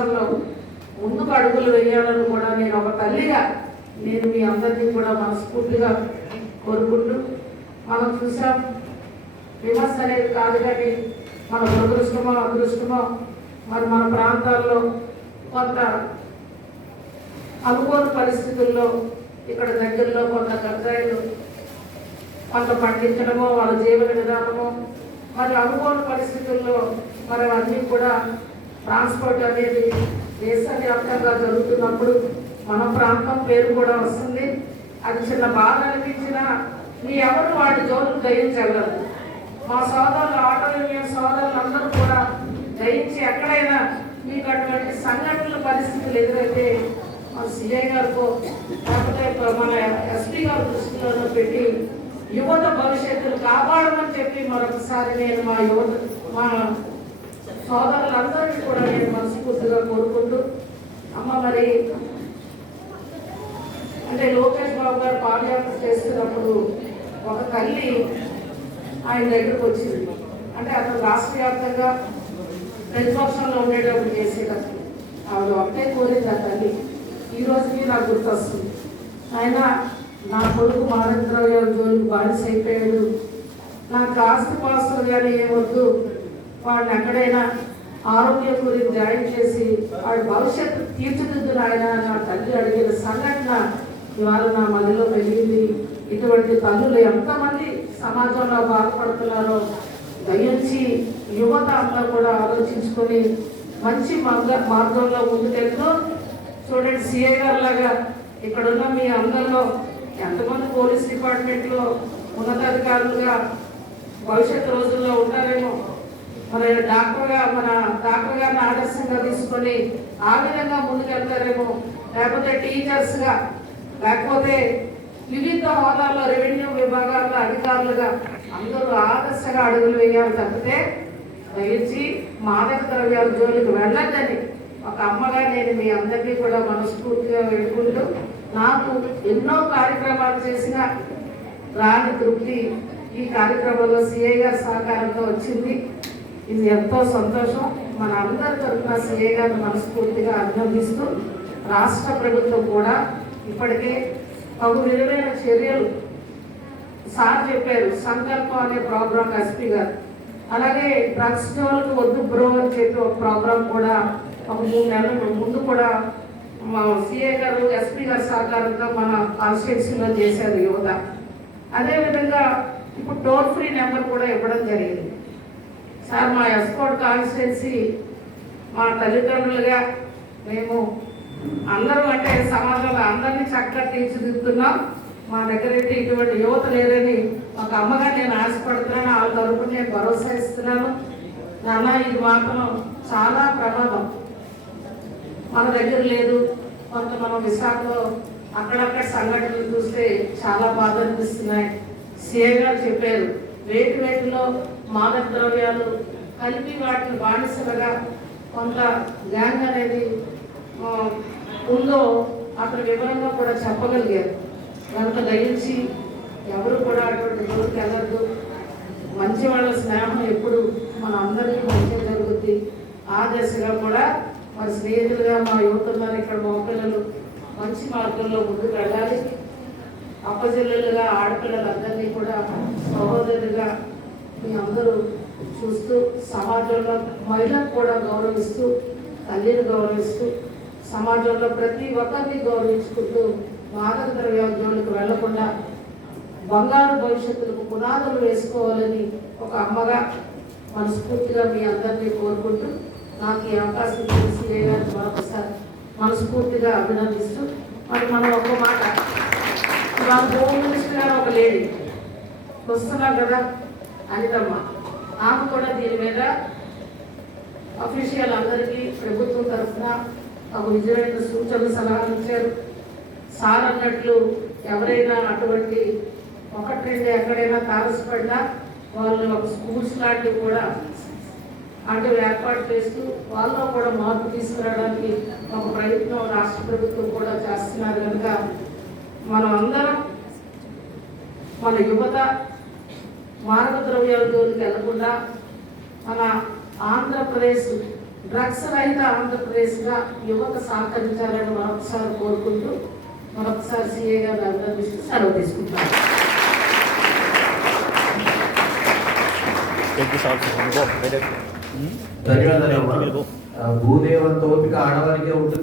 సమాజంలో ముందుకు అడుగులు వేయాలని కూడా నేను ఒక తల్లిగా నేను మీ అందరినీ కూడా మనస్ఫూర్తిగా కోరుకుంటూ మనం చూసాం విమర్శ అనేది కాదు కానీ మన దురదృష్టమో అదృష్టమో మరి మన ప్రాంతాల్లో కొంత అనుకోని పరిస్థితుల్లో ఇక్కడ దగ్గరలో కొంత గంజాయిలు కొంత పండించడమో వాళ్ళ జీవన విధానమో మరి అనుకోని పరిస్థితుల్లో మరి అన్నీ కూడా ట్రాన్స్పోర్ట్ అనేది దేశవ్యాప్తంగా జరుగుతున్నప్పుడు మన ప్రాంతం పేరు కూడా వస్తుంది. అది చిన్న బాధ అనిపించినా మీ ఎవరు వాటి జోలు దయించగలరు మా సోదరులు ఆటో యూనియన్ సోదరులు అందరూ కూడా దయించి ఎక్కడైనా మీకు అటువంటి సంఘటనల పరిస్థితులు ఎదురైతే మా సిఐ గారికో లేకపోతే మన ఎస్పీ గారి దృష్టిలో పెట్టి యువత భవిష్యత్తును కాపాడమని చెప్పి మరొకసారి నేను మా యువత మా సోదరులందరికీ కూడా నేను మనస్ఫూర్తిగా కోరుకుంటూ అమ్మ మరి అంటే లోకేష్ బాబు గారు పాదయాత్ర చేస్తున్నప్పుడు ఒక తల్లి ఆయన దగ్గరకు వచ్చింది. అంటే అతను రాష్ట్ర వ్యాప్తంగా ప్రతిపక్షంలో ఉండేటప్పుడు చేసేటప్పుడు ఆవిడ ఒకటే కోరింది ఆ తల్లి. ఈ రోజుకి నాకు గుర్తొస్తుంది. ఆయన నా కొడుకు మానద్రవ్య జోలికి బానిస అయిపోయాడు. నాకు ఆస్తి పాస్తులు కానీ ఏమొద్దు. వాడిని ఎక్కడైనా ఆరోగ్య గురించి జాయిన్ చేసి వాడి భవిష్యత్తు తీర్చిదిద్దును ఆయన నా తల్లి అడిగిన సంఘటన ఇవాళ నా మదిలో పెరిగింది. ఇటువంటి తల్లులు ఎంతమంది సమాజంలో బాధపడుతున్నారో దయించి యువత అంతా కూడా ఆలోచించుకొని మంచి మార్గ మార్గంలో ముందుకెళ్తూ చూడండి సిఐ గారు లాగా ఇక్కడ ఉన్న మీ అందరిలో ఎంతమంది పోలీస్ డిపార్ట్మెంట్లో ఉన్నతాధికారులుగా భవిష్యత్తు రోజుల్లో ఉంటారేమో మన డాక్టర్గా మన డాక్టర్ గారిని ఆదర్శంగా తీసుకొని ఆ విధంగా ముందుకెళ్తారేమో. లేకపోతే టీచర్స్గా లేకపోతే వివిధ హోదాల్లో రెవెన్యూ విభాగాల్లో అధికారులుగా అందరూ ఆదర్శంగా అడుగులు వేయాలి తప్పితే దయచి మాదక ద్రవ్యాల జోలికి వెళ్ళద్దని ఒక అమ్మగా నేను మీ అందరికీ కూడా మనస్ఫూర్తిగా వేడుకుంటూ నాకు ఎన్నో కార్యక్రమాలు చేసిన రాని తృప్తి ఈ కార్యక్రమంలో సిఐ గారి సహకారంతో వచ్చింది. ఇది ఎంతో సంతోషం. మన అందరి తరఫున సిఏ గారిని మనస్ఫూర్తిగా అభినందిస్తూ రాష్ట్ర ప్రభుత్వం కూడా ఇప్పటికే పలు విలువైన చర్యలు సార్ చెప్పారు. సంకల్పం అనే ప్రోగ్రామ్ ఎస్పీ గారు. అలాగే డ్రగ్స్ జోన్లకు వద్దు బ్రో అని చెప్పి ఒక ప్రోగ్రామ్ కూడా ఒక మూడు నెలల ముందు కూడా మా సిఏ గారు ఎస్పీ గారి సహకారంతో మన కాన్స్టిట్యూన్సీలో చేశారు యువత. అదేవిధంగా ఇప్పుడు టోల్ ఫ్రీ నెంబర్ కూడా ఇవ్వడం జరిగింది. సార్ మా ఎస్కోడ్ కాన్స్టిట్యున్సీ మా తల్లిదండ్రులుగా మేము అందరూ అంటే సమాజంలో అందరినీ చక్కగా తీర్చిదిద్దుతున్నాం. మా దగ్గర అయితే ఇటువంటి యువత లేదని ఒక అమ్మగా నేను ఆశపడుతున్నాను. వాళ్ళ తరపున నేను భరోసా ఇస్తున్నాను. నాన్న ఇది మాత్రం చాలా ప్రమాదం. మన దగ్గర లేదు. కొంత మనం విశాఖలో అక్కడక్కడ సంఘటనలు చూస్తే చాలా బాధ అనిపిస్తున్నాయి. సీఏ గారు చెప్పారు వేటి వేటిలో మాదక ద్రవ్యాలు కలిపి వాటిని బానిసలుగా కొంత గ్యాంగ్ అనేది ఉందో అక్కడ వివరంగా కూడా చెప్పగలిగారు. కనుక దయించి ఎవరు కూడా అటువంటి జోలికి వెళ్ళద్దు. మంచి వాళ్ళ స్నేహం ఎప్పుడు మన అందరికీ మంచి జరుగుద్ది. ఆ దశగా కూడా మరి స్నేహితులుగా మా యువత ఇక్కడ మా పిల్లలు మంచి మార్గంలో ముందుకు వెళ్ళాలి. అప్పజిల్లులుగా ఆడపిల్లలందరినీ కూడా సహోదరులుగా మీ అందరూ చూస్తూ సమాజంలో మహిళకు కూడా గౌరవిస్తూ తల్లిని గౌరవిస్తూ సమాజంలో ప్రతి ఒక్కరిని గౌరవించుకుంటూ మాదక ద్రవ్యాల వెళ్ళకుండా బంగారు భవిష్యత్తులకు పునాదులు వేసుకోవాలని ఒక అమ్మగా మనస్ఫూర్తిగా మీ అందరినీ కోరుకుంటూ నాకు ఈ అవకాశం తెలిసి గారిని మరొకసారి మనస్ఫూర్తిగా అభినందిస్తూ మరి మనం ఒక మాట ఇవాళ హోమ్ మినిస్టర్ గారు ఒక లేడీ వస్తున్నాం కదా అనితమ్మ. ఆమె కూడా దీని మీద అఫీషియల్ అందరికీ ప్రభుత్వం తరఫున ఒక విజయమైన సూచనలు సలహాలు ఇచ్చారు. సార్ అన్నట్లు ఎవరైనా అటువంటి ఒకటి రెండు ఎక్కడైనా తారసపడినా వాళ్ళు ఒక స్కూల్స్ లాంటివి కూడా అంటే ఏర్పాటు చేస్తూ వాళ్ళలో కూడా మార్పు తీసుకురావడానికి ఒక ప్రయత్నం రాష్ట్ర ప్రభుత్వం కూడా చేస్తున్నారు కనుక మనం అందరం మన యువత మారక ద్రవ్యాల జోలికి వెళ్ళకుండా మన ఆంధ్రప్రదేశ్ డ్రగ్స్ రహిత ఆంధ్రప్రదేశ్గా యువత సహకరించాలని మరొకసారి కోరుకుంటూ మరొకసారి సీఏ గారు అభినందిస్తూ సెలవు తీసుకుంటాను భూదేవంత ఆడవారికే ఉంటుంది.